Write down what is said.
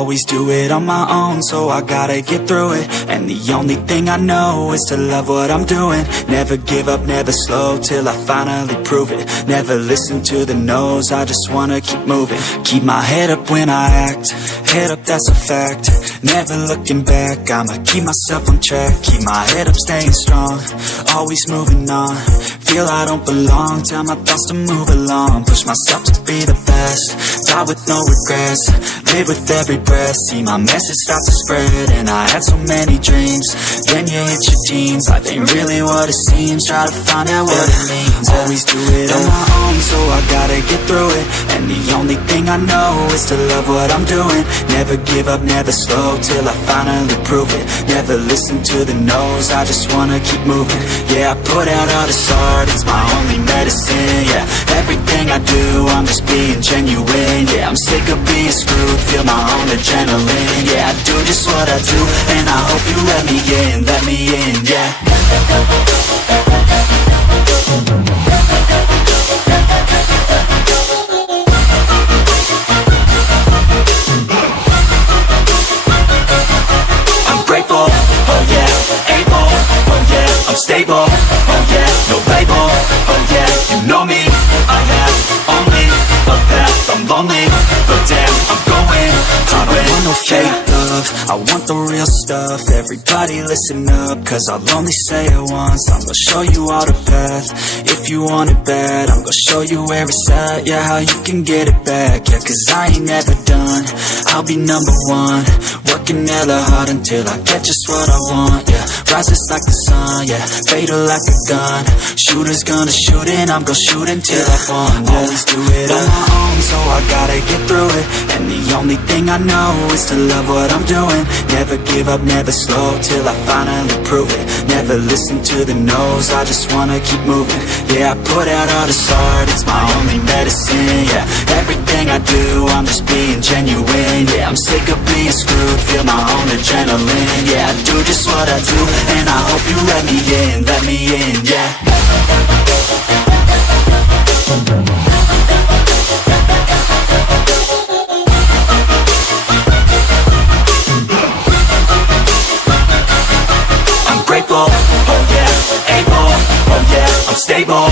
Always do it on my own, so I gotta get through it. And the only thing I know is to love what I'm doing. Never give up, never slow, till I finally prove it. Never listen to the no's, I just wanna keep moving. Keep my head up when I act, head up, that's a fact. Never looking back, I'ma keep myself on track. Keep my head up, staying strong, always moving on. Feel I don't belong, tell my thoughts to move along. Push myself to be the best, die with no regrets. Live with every breath, see my message start to spread. And I had so many dreams, then you hit your teens. Life ain't really what it seems, try to find out what it means. Always do it on my own, so I gotta get through it. And the only thing I know is to love what I'm doing. Never give up, never slow, till I finally prove it. Never listen to the no's, I just wanna keep moving. Yeah, I put out all this art, it's my only medicine. Yeah, everything I do, I'm just being genuine. Yeah, I'm sick of being screwed, feel my own adrenaline. Yeah, I do just what I do, and I hope you let me in, yeah. I'm grateful, oh yeah, able, oh yeah, I'm stable, oh yeah, no label, oh yeah, you know me, I have only a path, I'm lonely, but damn, I'm going to I don't want no fake love, I want the real stuff. Everybody listen up, cause I'll only say it once. I'm gonna show you all the path, if you want it bad. I'm gonna show you where it's at, yeah, how you can get it back. Yeah, cause I ain't never done, I'll be number one. Working hella hard until I get just what I want, yeah. Rises like the sun, yeah, fatal like a gun. Shooters gonna shoot and I'm gonna shoot until I fall, yeah. Always do it on my own, so I gotta get through it. And the only thing I know is to love what I'm doing. Never give up, never slow, till I finally prove it. Never listen to the no's, I just wanna keep moving. Yeah, I put out all this art, it's my only medicine. Yeah, everything I do, I'm just being genuine. Yeah, I'm sick of being screwed, feel my own adrenaline. Yeah, I do just what I do, and I hope you let me in, yeah. I'm grateful, oh yeah, able, oh yeah, I'm stable,